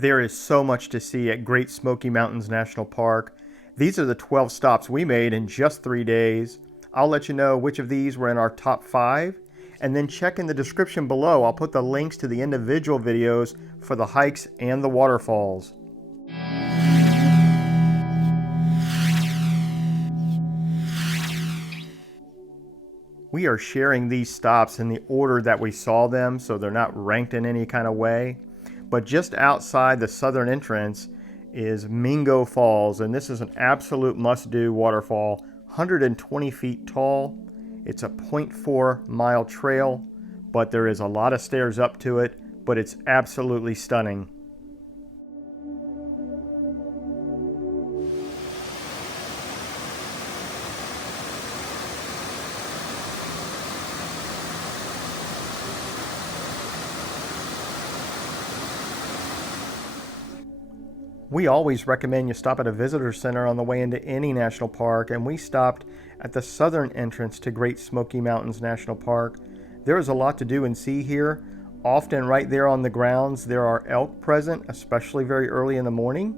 There is so much to see at Great Smoky Mountains National Park. These are the 12 stops we made in just 3 days. I'll let you know which of these were in our top 5, and then check in the description below. I'll put the links to the individual videos for the hikes and the waterfalls. We are sharing these stops in the order that we saw them, so they're not ranked in any kind of way. But just outside the southern entrance is Mingo Falls, and this is an absolute must-do waterfall, 120 feet tall. It's a 0.4-mile trail, but there is a lot of stairs up to it, but it's absolutely stunning. We always recommend you stop at a visitor center on the way into any national park, and we stopped at the southern entrance to Great Smoky Mountains National Park. There is a lot to do and see here. Often right there on the grounds there are elk present, especially very early in the morning.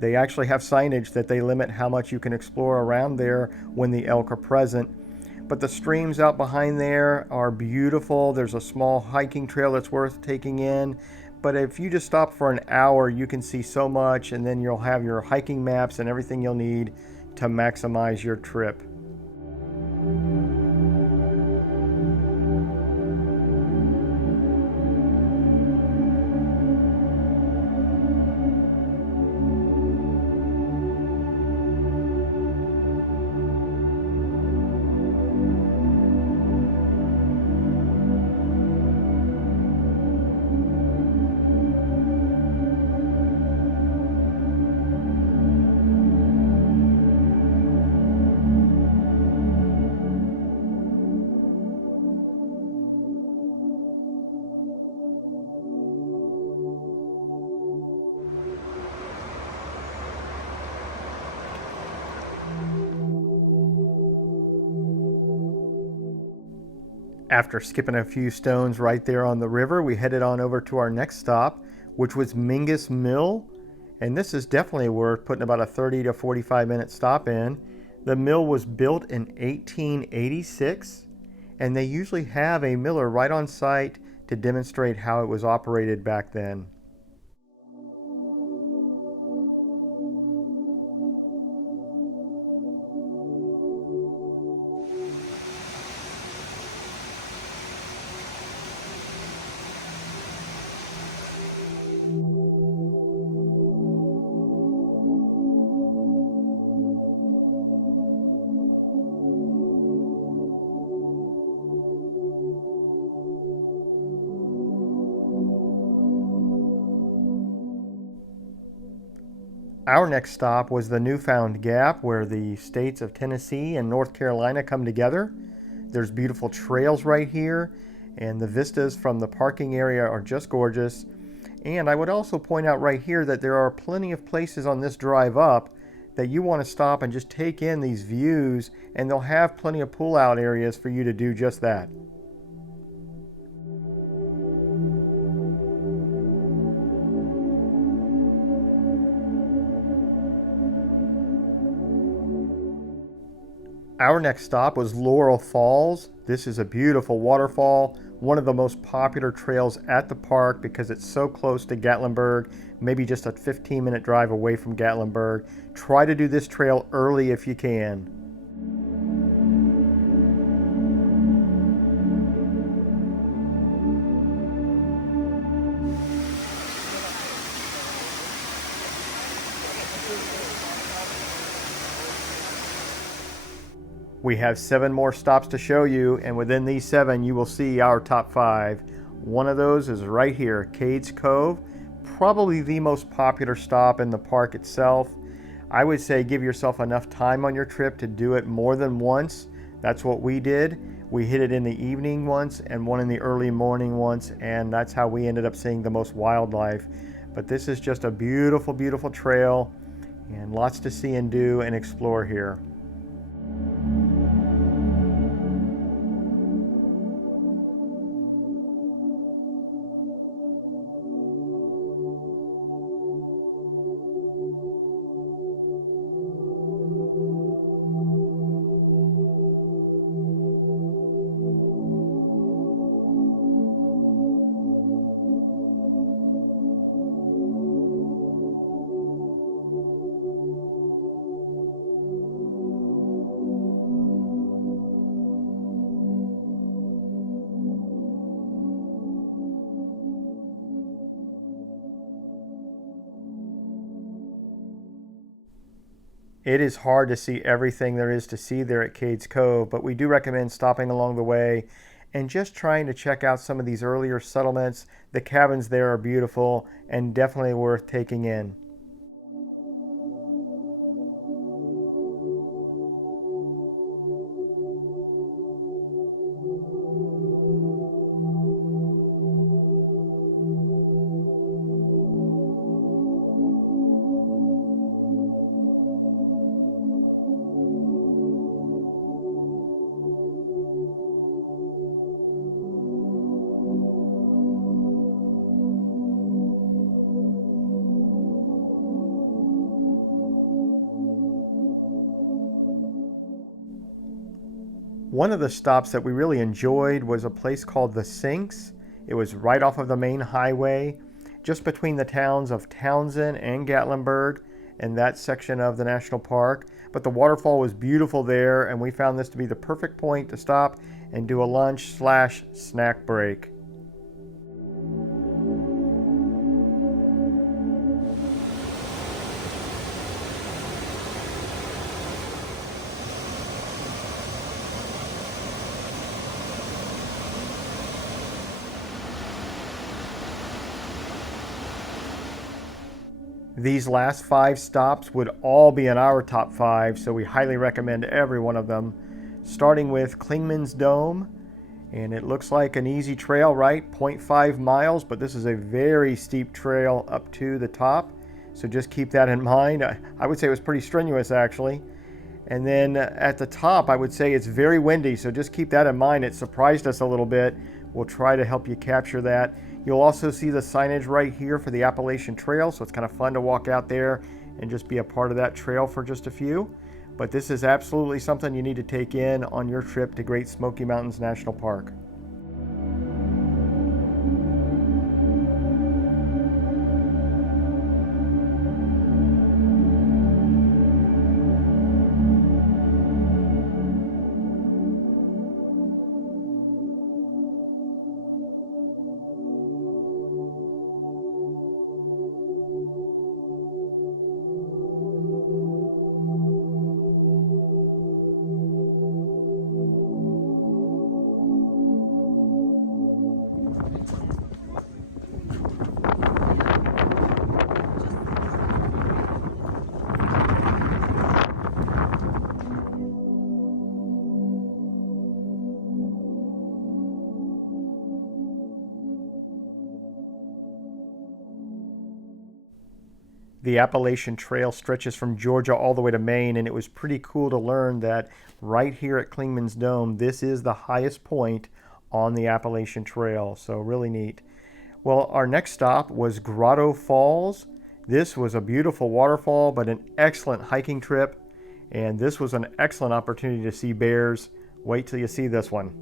They actually have signage that they limit how much you can explore around there when the elk are present. But the streams out behind there are beautiful. There's a small hiking trail that's worth taking in. But if you just stop for an hour, you can see so much, and then you'll have your hiking maps and everything you'll need to maximize your trip. After skipping a few stones right there on the river, we headed on over to our next stop, which was Mingus Mill. And this is definitely worth putting about a 30 to 45 minute stop in. The mill was built in 1886, and they usually have a miller right on site to demonstrate how it was operated back then. Our next stop was the Newfound Gap, where the states of Tennessee and North Carolina come together. There's beautiful trails right here, and the vistas from the parking area are just gorgeous. And I would also point out right here that there are plenty of places on this drive up that you want to stop and just take in these views, and they'll have plenty of pull-out areas for you to do just that. Our next stop was Laurel Falls. This is a beautiful waterfall, one of the most popular trails at the park because it's so close to Gatlinburg, maybe just a 15-minute drive away from Gatlinburg. Try to do this trail early if you can. We have 7 more stops to show you, and within these 7 you will see our top 5. One of those is right here, Cades Cove, probably the most popular stop in the park itself. I would say give yourself enough time on your trip to do it more than once. That's what we did. We hit it in the evening once and one in the early morning once, and that's how we ended up seeing the most wildlife. But this is just a beautiful, beautiful trail and lots to see and do and explore here. It is hard to see everything there is to see there at Cades Cove, but we do recommend stopping along the way and just trying to check out some of these earlier settlements. The cabins there are beautiful and definitely worth taking in. One of the stops that we really enjoyed was a place called the Sinks. It was right off of the main highway, just between the towns of Townsend and Gatlinburg in that section of the national park. But the waterfall was beautiful there, and we found this to be the perfect point to stop and do a lunch/snack break. These last 5 stops would all be in our top 5, so we highly recommend every one of them. Starting with Clingmans Dome, and it looks like an easy trail, right? 0.5 miles, but this is a very steep trail up to the top, so just keep that in mind. I would say it was pretty strenuous actually. And then at the top, I would say it's very windy, so just keep that in mind. It surprised us a little bit. We'll try to help you capture that. You'll also see the signage right here for the Appalachian Trail, so it's kind of fun to walk out there and just be a part of that trail for just a few. But this is absolutely something you need to take in on your trip to Great Smoky Mountains National Park. The Appalachian Trail stretches from Georgia all the way to Maine, and it was pretty cool to learn that right here at Clingmans Dome, this is the highest point on the Appalachian Trail, so really neat. Well, our next stop was Grotto Falls. This was a beautiful waterfall, but an excellent hiking trip, and this was an excellent opportunity to see bears. Wait till you see this one.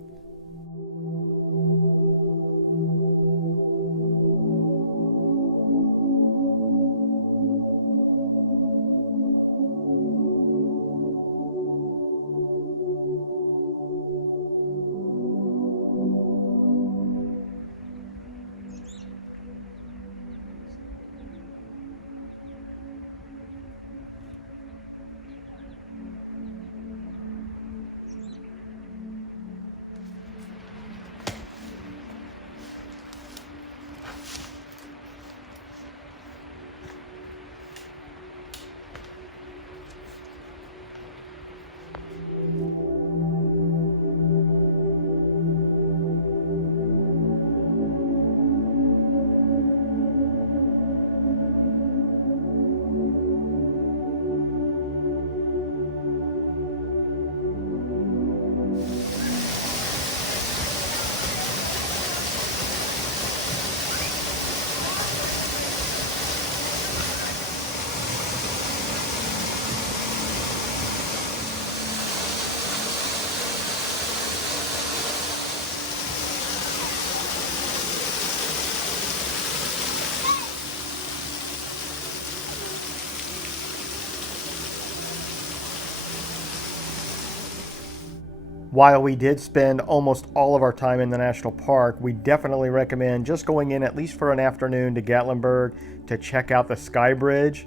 While we did spend almost all of our time in the national park, we definitely recommend just going in at least for an afternoon to Gatlinburg to check out the Sky Bridge.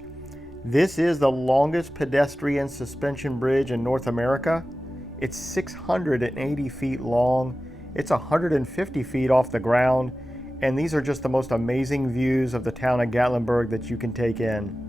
This is the longest pedestrian suspension bridge in North America. It's 680 feet long. It's 150 feet off the ground. And these are just the most amazing views of the town of Gatlinburg that you can take in.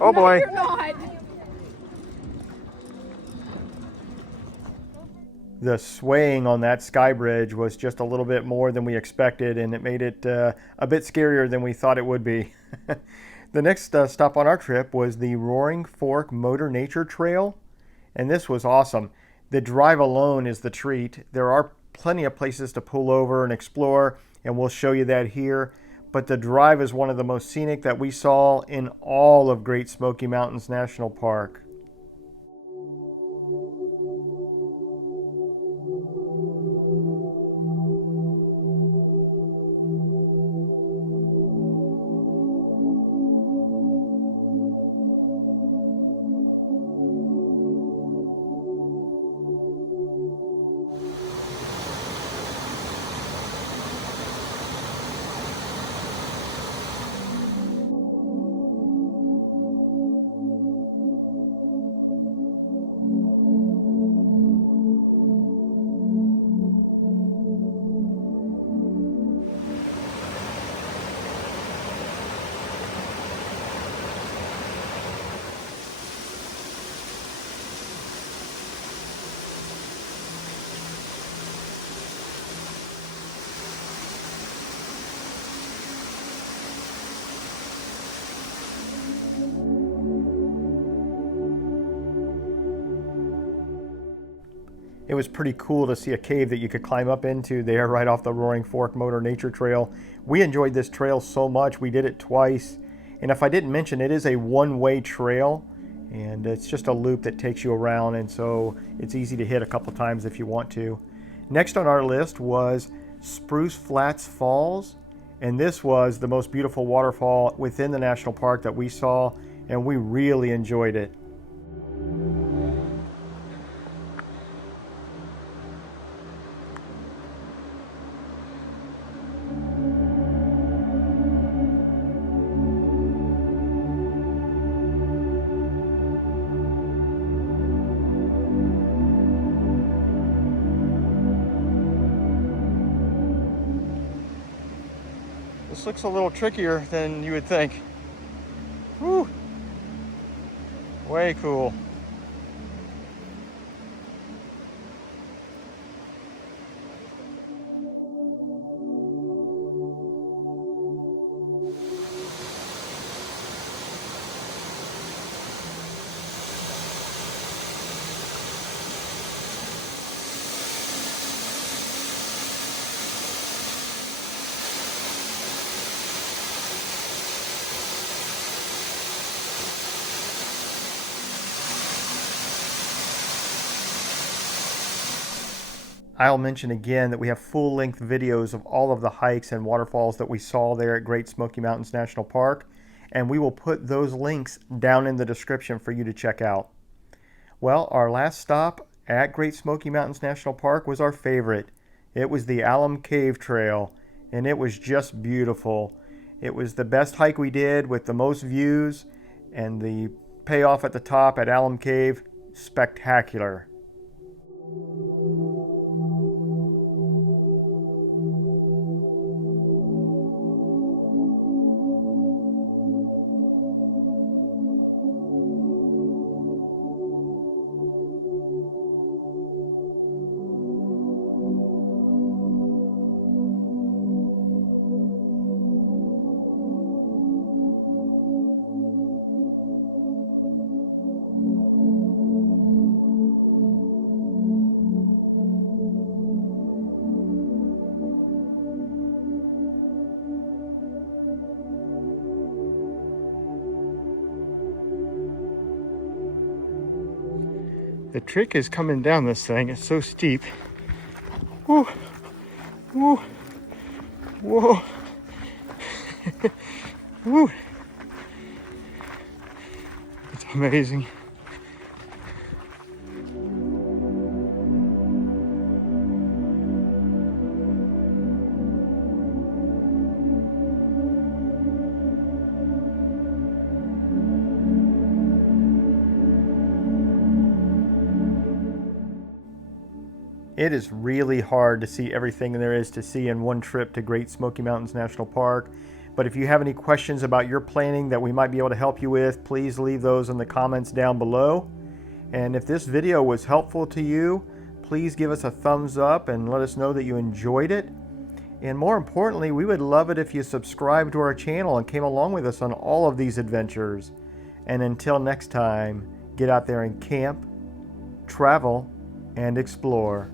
Oh boy. You're not. The swaying on that sky bridge was just a little bit more than we expected, and it made it a bit scarier than we thought it would be. The next stop on our trip was the Roaring Fork Motor Nature Trail, and this was awesome. The drive alone is the treat. There are plenty of places to pull over and explore, and we'll show you that here. But the drive is one of the most scenic that we saw in all of Great Smoky Mountains National Park. It was pretty cool to see a cave that you could climb up into there right off the Roaring Fork Motor Nature Trail. We enjoyed this trail so much, we did it twice. And if I didn't mention, it is a one-way trail, and it's just a loop that takes you around, and so it's easy to hit a couple times if you want to. Next on our list was Spruce Flats Falls, and this was the most beautiful waterfall within the national park that we saw, and we really enjoyed it. This looks a little trickier than you would think. Whew. Way cool. I'll mention again that we have full-length videos of all of the hikes and waterfalls that we saw there at Great Smoky Mountains National Park, and we will put those links down in the description for you to check out. Well, our last stop at Great Smoky Mountains National Park was our favorite. It was the Alum Cave Trail, and it was just beautiful. It was the best hike we did with the most views, and the payoff at the top at Alum Cave, spectacular. The trick is coming down this thing. It's so steep. Woo, woo, whoa, woo. It's amazing. It is really hard to see everything there is to see in one trip to Great Smoky Mountains National Park. But if you have any questions about your planning that we might be able to help you with, please leave those in the comments down below. And if this video was helpful to you, please give us a thumbs up and let us know that you enjoyed it. And more importantly, we would love it if you subscribed to our channel and came along with us on all of these adventures. And until next time, get out there and camp, travel, and explore.